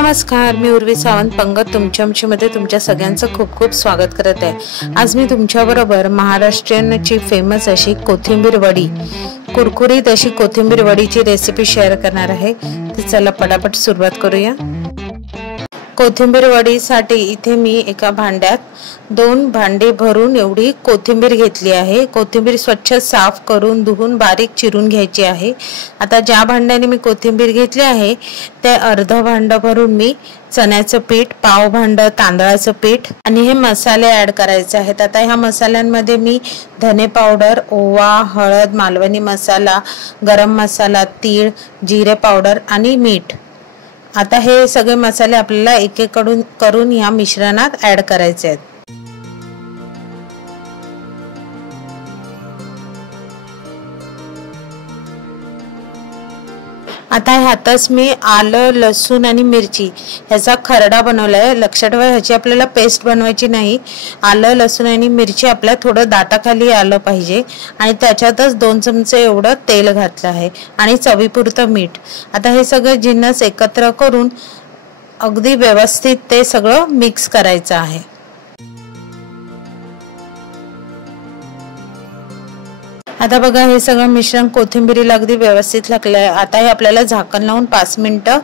नमस्कार, मी उर्वी सावंत पंगत तुमच्यामध्ये तुमच्या सगळ्यांचं खूप खूप स्वागत करत आहे। आज मी तुमच्याबरोबर महाराष्ट्रीयनची फेमस अशी कोथिंबीर वडी, कुरकुरीत अशी कोथिंबीर वडीची रेसिपी शेअर करणार आहे। तर चला पटापट सुरुवात करूया। कोथिंबीर वडीसाठी इथे मी एका भांड्यात 2 भांडे भरून एवढी कोथिंबीर घेतली आहे। कोथिंबीर स्वच्छ साफ करून धुवून बारीक चिरून घ्यायची आहे। आता ज्या भांड्याने मी कोथिंबीर घेतली आहे ते अर्ध भांड भरून मी चण्याचं पीठ, पाव भांड तांदळाचं पीठ आणि हे मसाले ऍड करायचे आहेत। आता ह्या मसाल्यांमध्ये मी धने पावडर, ओवा, हळद, मालवणी मसाला, गरम मसाला, तीळ, जिरे पावडर आणि मीठ, आता हे सगळे मसाले आपल्याला एक एक करून या मिश्रणात ऍड करायचे आहेत। आता ह्यातच मी आलं, लसूण आणि मिरची ह्याचा खरडा बनवलाय। लक्षात ठेवा ह्याची आपल्याला पेस्ट बनवायची नाही। आलं, लसूण आणि मिरची आपल्या थोडं दाताखाली आलं पाहिजे आणि त्याच्यातच 2 चमचे एवढं तेल घातलं आहे आणि चवीपुरतं मीठ। आता हे सगळे जिन्नस एकत्र करून अगदी व्यवस्थित ते सगळं मिक्स करायचं आहे। आता बघा हे सगळं मिश्रण कोथिंबीरीला अगदी व्यवस्थित लागलंय। आता हे आपल्याला झाकण लावून 5 मिनिटं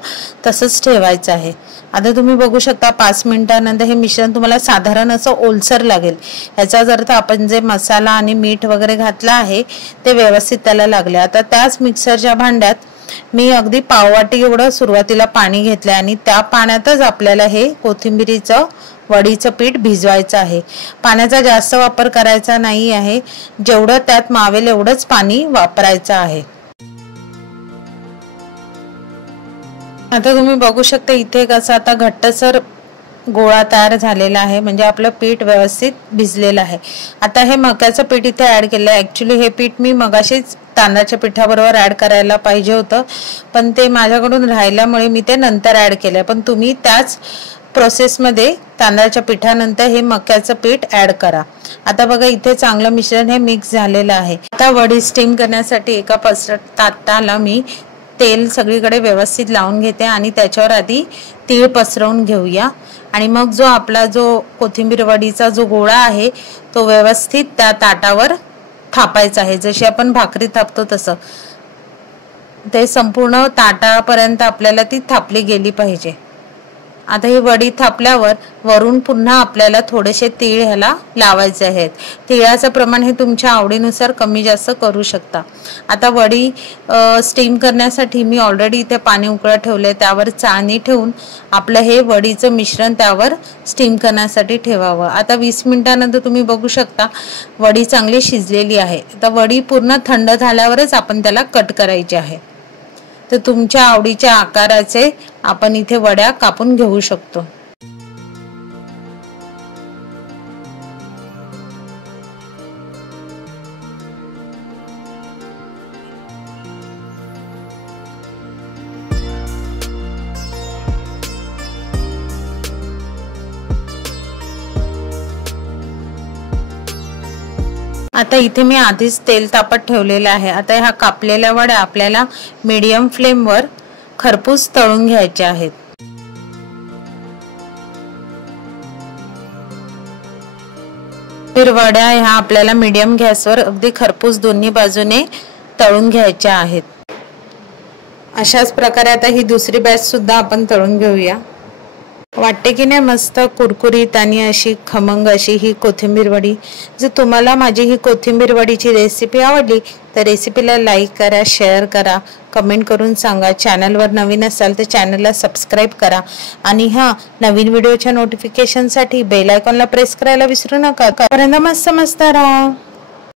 तसंच ठेवायचं आहे। आता तुम्ही बघू शकता 5 मिनिटांनंतर हे मिश्रण तुम्हाला साधारण असं ओलसर लागेल। याचा अर्थ आपण जे मसाला आणि मीठ वगैरे घातलं आहे ते व्यवस्थित त्याला लागले। आता त्याच मिक्सरच्या भांड्यात मी अगदी पाववाटी एवढं सुरुवातीला पाणी घेतलंय आणि त्या पाण्यातच आपल्याला हे कोथिंबीरीचं वडीचं पीठ भिजवायचं आहे। पाण्याचा जास्त वापर करायचा नाही आहे, जेवढं त्यात मावेल एवढंच पाणी वापरायचं आहे। आता तुम्ही बघू शकता इथे कसं आता घट्टसर गोळा तयार झालेला आहे, म्हणजे आपलं पीठ व्यवस्थित भिजलेलं आहे। आता हे मक्याचं पीठ इथे ऍड केलं आहे। ऍक्च्युली हे पीठ मी मगाशीच तांदळाच्या पिठाबरोबर ऍड करायला पाहिजे होतं, पण ते माझ्याकडून राहिल्यामुळे मी ते नंतर ऍड केलंय। पण तुम्ही त्याच प्रोसेस मध्ये तांदळाच्या पिठानंतर हे मक्याचं पीठ ऍड करा। आता बघा इथे चांगलं मिश्रण हे मिक्स झालेलं आहे। आता वडी स्टीम करण्यासाठी एका ताटाला मी तेल सगळीकडे व्यवस्थित लावून घेते आणि त्याच्यावर आधी तीळ पसरवून घेऊया आणि मग जो आपला जो कोथिंबीर वडीचा जो गोळा आहे तो व्यवस्थित त्या ताटावर थापायचा आहे। जशी आपण भाकरी थापतो तसं ते संपूर्ण ताटापर्यंत आपल्याला ती थापली गेली पाहिजे। आता ही वडी थापल्यावर वरून पुन्हा आपल्याला थोडेसे तीळ ह्याला लावायचे आहेत। तिळाचं प्रमाण हे तुमच्या आवडीनुसार कमी जास्त करू शकता। आता वडी स्टीम करण्यासाठी मी ऑलरेडी इथे पाणी उकळत ठेवले, त्यावर चाळणी ठेवून आपलं हे वडीचं मिश्रण त्यावर स्टीम करण्यासाठी ठेवावं। आता 20 मिनिटांनंतर तुम्ही बघू शकता वडी चांगली शिजलेली आहे। आता वडी पूर्ण थंड झाल्यावरच आपण त्याला कट करायची आहे। तर तुमच्या आवडीच्या आकाराचे आपण इथे वड्या कापून घेऊ शकतो। आता इथे मी आधीच तेल तापत ठेवलेलं आहे। आता ह्या कापलेल्या वड्या आपल्याला मीडियम फ्लेमवर खरपूस तळून घ्यायच्या आहेत। वड्या ह्या आपल्याला मीडियम गॅसवर अगदी खरपूस दोन्ही बाजूने तळून घ्यायच्या आहेत। अशाच प्रकारे आता ही दुसरी बॅच सुद्धा आपण तळून घेऊया। वाटते की नाही मस्त कुरकुरीत आणि अशी खमंग अशी ही कोथिंबीर वडी। जर तुम्हाला माझी ही कोथिंबीर वडीची रेसिपी आवडली तर रेसिपीला लाईक करा, शेअर करा, कमेंट करून सांगा। चॅनलवर नवीन असाल तर चॅनलला सबस्क्राईब करा आणि नवीन व्हिडिओच्या नोटिफिकेशनसाठी बेल आयकॉनला प्रेस करायला विसरू नका। मस्त मस्त राहा।